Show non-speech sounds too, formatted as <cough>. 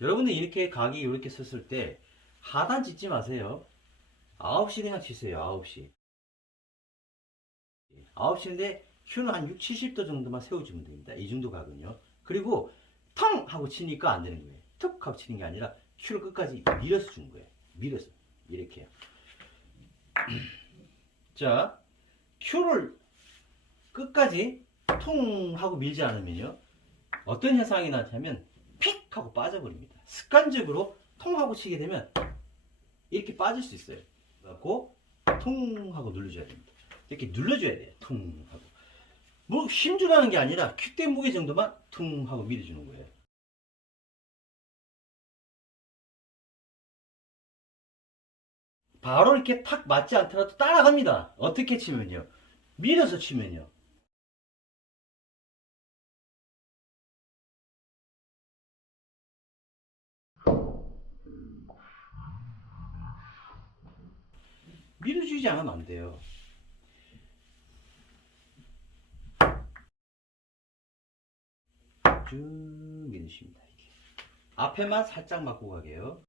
여러분들 이렇게 각이 이렇게 섰을 때 하단 찢지 마세요. 9시 그냥 치세요. 9시. 9시인데 큐는 한 6, 70도 정도만 세워주면 됩니다. 이 정도 각은요. 그리고 텅 하고 치니까 안 되는 거예요. 툭 하고 치는 게 아니라 큐를 끝까지 밀어서 주는 거예요. 밀어서 이렇게요. <clears throat> 자, 큐를 끝까지 통 하고 밀지 않으면요. 어떤 현상이 나타나면 픽 하고 빠져버립니다. 습관적으로 통 하고 치게 되면 이렇게 빠질 수 있어요. 그래갖고 통 하고 눌러줘야 됩니다. 이렇게 눌러줘야 돼요. 통 하고. 뭐 힘주라는 게 아니라 큐대 무게 정도만 퉁 하고 밀어주는 거예요. 바로 이렇게 탁 맞지 않더라도 따라갑니다. 어떻게 치면요. 밀어서 치면요. 밀어주지 않으면 안 돼요. 쭉 밀으십니다. 앞에만 살짝 맞고 가게요.